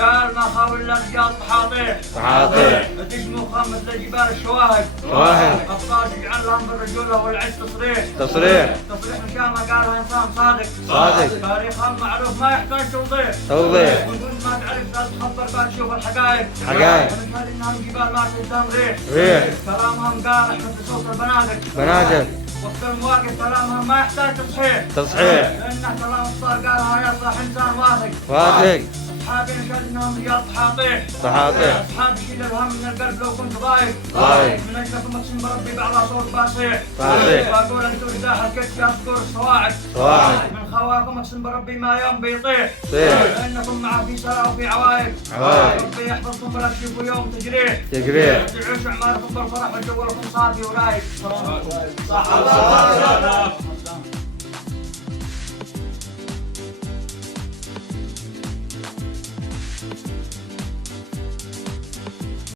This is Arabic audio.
قال ما خاول الا رجال طحاطيح تجمو خامس لجبال الشواهد ابطال تجعل لهم بالرجوله والعز تصريح مشان ما قالها انسان صادق تاريخهم معروف ما يحتاج توضيح ونقول ما تعرف لا تخبر بقى تشوف الحقائق ونشهد انهم جبال ما تهزم ريح كلامهم قال احنا في صوت البنادق وقت المواقف كلامهم ما يحتاج تصحيح لأنه كلام الصار قالها يصلح إنسان واثق أصحابي نشهد إنهم رجال طحاطيح أصحابي شيل الهم من القلب لو كنت ضايق من أجلكم أقسم بربي بعلى صوت باصيح وأقول أنتم رداح الكتف يا صقور الصواعق من خواكم أقسم بربي ما يوم بيطيح لأنكم معه في سراء وفي عوايق ربي يحفظكم ولا تشوفوا يوم تجريح تعيشوا أعمالكم بالفرح والجو لكم صافي ورايق صح الله